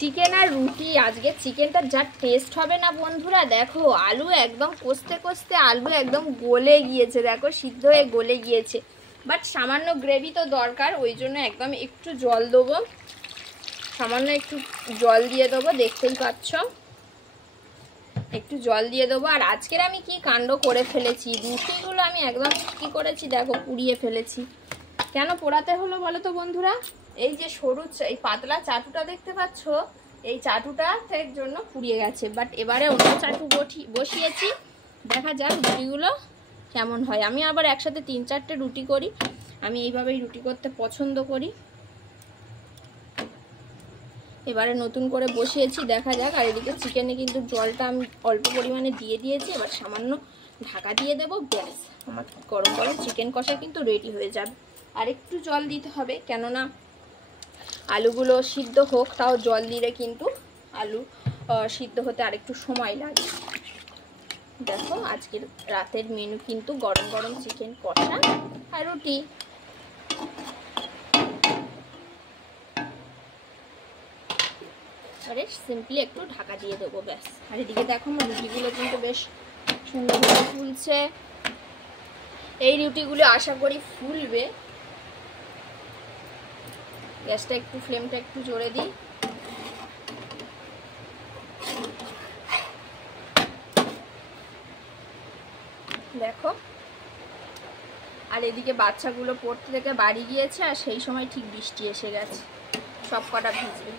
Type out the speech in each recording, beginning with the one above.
Chicken আর রুটি। আজকে চিকেনটা যা টেস্ট হবে না বন্ধুরা, দেখো আলু একদম কষতে কষতে আলু একদম গলে গিয়েছে, দেখো সিদ্ধ হয়ে গলে গিয়েছে। বাট সামান্য গ্রেভি তো দরকার, ওই জন্য একদম একটু জল দেবো, সামান্য একটু জল দিয়ে দেবো, দেখতেই পাচ্ছ একটু জল দিয়ে দেবো। আর আজকের আমি কি কাণ্ড করে ফেলেছি, রুটিগুলো আমি একদম কি করেছি দেখো, পুড়িয়ে ফেলেছি। কেন পোড়াতে হলো বলো তো বন্ধুরা? এই যে সরু এই পাতলা চাটুটা দেখতে পাচ্ছ, এই চাটুটার জন্য পুড়িয়ে গেছে। বাট এবারে অন্য চাটু বসিয়েছি, দেখা যাক রুটিগুলো কেমন হয়। আমি আবার একসাথে 3-4টে রুটি করি, আমি এইভাবেই রুটি করতে পছন্দ করি। এবারে নতুন করে বসিয়েছি, দেখা যাক। আর এদিকে চিকেনে কিন্তু জলটা আমি অল্প পরিমাণে দিয়ে দিয়েছি, এবার সামান্য ঢাকা দিয়ে দেবো, ব্যাস আমার গরম গরম চিকেন কষা কিন্তু রেডি হয়ে যাবে। আর একটু জল দিতে হবে, কেননা আলুগুলো সিদ্ধ হোক, তাও জল দিলে কিন্তু আলু সিদ্ধ হতে আরেকটু সময় লাগে। দেখো আজকের রাতের মেনু কিন্তু গরম গরম চিকেন কষা আর রুটি। আরে সিম্পলি একটু ঢাকা দিয়ে দেবো, ব্যাস। আর এদিকে দেখো আমার রুটিগুলো কিন্তু বেশ সুন্দরভাবে ফুলছে। এই রুটিগুলো আশা করি ফুলবে। গ্যাসটা একটু ফ্লেমটা একটু জোরে দিই। দেখো আর এদিকে বাচ্চাগুলো পড়তে থেকে বাড়ি গিয়েছে, আর সেই সময় ঠিক বৃষ্টি এসে গেছে, সব কটা ভিজবে।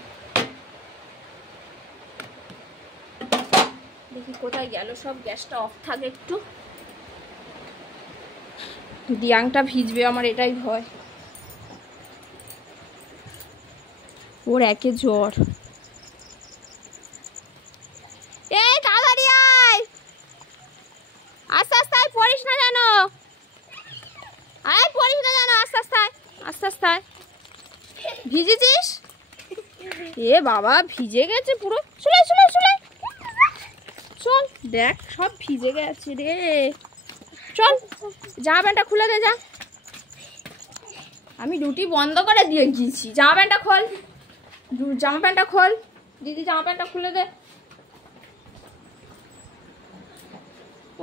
দেখি কোথায় গেল সব, গ্যাসটা অফ থাকে একটু, দিয়াংটা ভিজবে আমার এটাই ভয়, ওর একে জ্বর। এই তাড়াতাড়ি আয়, আস্তে আস্তে আয়, পড়িস না জানো, আয় পড়িস না জানো, আস্তে আস্তে আয়, আস্তে আস্তে আয়। ভিজেছিস? এ বাবা ভিজে গেছে পুরো, চলে চলে চলে চল, দেখ সব ভিজে গেছে রে। চল জামা প্যান্টটা খুলে দে, যা। আমি রুটি বন্ধ করে দিয়ে গিয়েছি, জামা প্যান্টটা খোল, জামা প্যান্টটা খোল, দিদি জামা প্যান্টটা খুলে দে।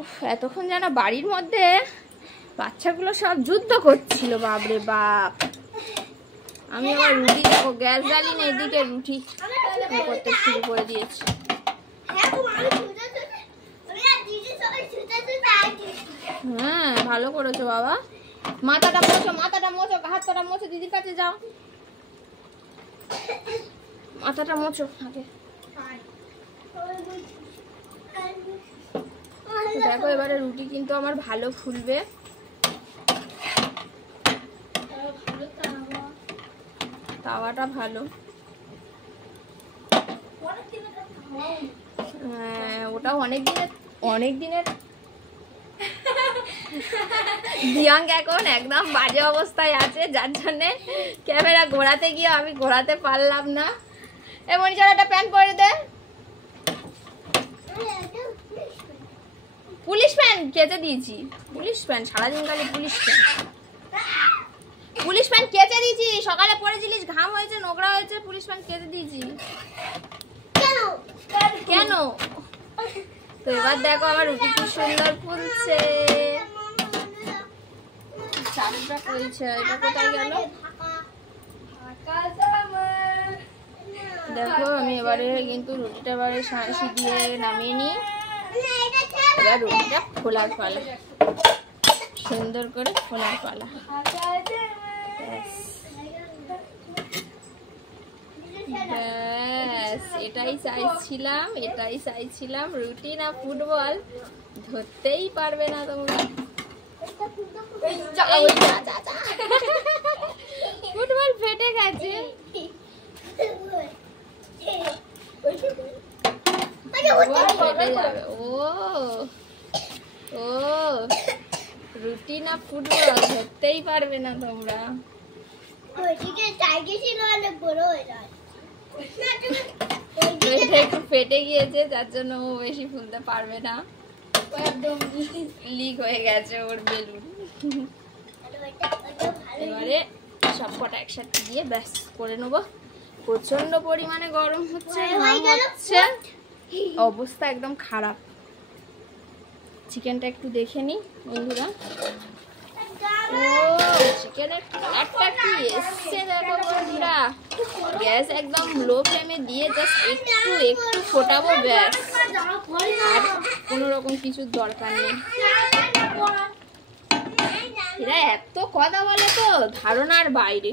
উফ, এতক্ষণ যেন বাড়ির মধ্যে বাচ্চাগুলো সব যুদ্ধ করছিল, বাপরে বাপ। আমি আবার রুটি দেখো, গ্যাস জ্বালিয়ে না, এদিকে রুটি করতে শুরু করে দিয়েছি। হ্যাঁ ভালো করেছো বাবা। মাথাটা মোছো, মাথাটা মোছো, হাতটা মোছো, দিদির কাছে যাও, মাথাটা মোছো আগে। দেখো এবারে রুটি কিন্তু আমার ভালো ফুলবে। তাওয়াটা ভালো, হ্যাঁ ওটা অনেক দিনের দিয়াঙ্গ এখন একদম বাজে অবস্থায় আছে, যার জন্যে ক্যামেরা ঘোরাতে গিয়ে আমি ঘোরাতে পারলাম না। এমন একটা প্যান্ট পরে দে, পুলিশ প্যান্ট কেচে দিয়েছি, পুলিশ প্যান্ট সারাদিন কালে পুলিশ প্যান্ট, পুলিশ প্যান্ট কেচে দিয়েছি, সকালে পরেছিলিস ঘাম হয়েছে নোংরা হয়েছে, পুলিশ প্যান্ট কেচে দিয়েছি। কেন? তো এবার দেখো আমার রুটি খুব সুন্দর ফুলছে। চাটুটা কইছে, এটা কোথায় গেল? দেখো আমি এবারে কিন্তু রুটিটা এবারে দিয়ে নামিয়ে নিই। এবার রুটিটা খোলার পালা, সুন্দর করে খোলার পালা। ব্যাস এটাই চাইছিলাম, রুটি না ফুটবল ধরতেই পারবে না তোমরা। ফুটবল ফেটে গেছে, ফেটে যাবে। ও রুটি না ফুটবল ধরতেই পারবে না তোমরা। একটু ফেটে গিয়েছে, যার জন্য ও বেশি ফুলতে পারবে না, একদম লিক হয়ে গেছে ওর বেলুন। এবারে সব কটা একসাথে দিয়ে ব্যাস করে নেবো। প্রচন্ড পরিমাণে গরম হচ্ছে, হচ্ছে অবস্থা একদম খারাপ। চিকেনটা একটু দেখে নি বন্ধুরা। ও চিকেনের কালারটা কি এসছে দেখো বন্ধুরা। গ্যাস একদম লো ফ্লেমে দিয়ে জাস্ট একটু ফোটাবো ব্যাস, আর কোনো রকম কিছুর দরকার নেই। এরা এত কথা বলে তো ধারণার বাইরে।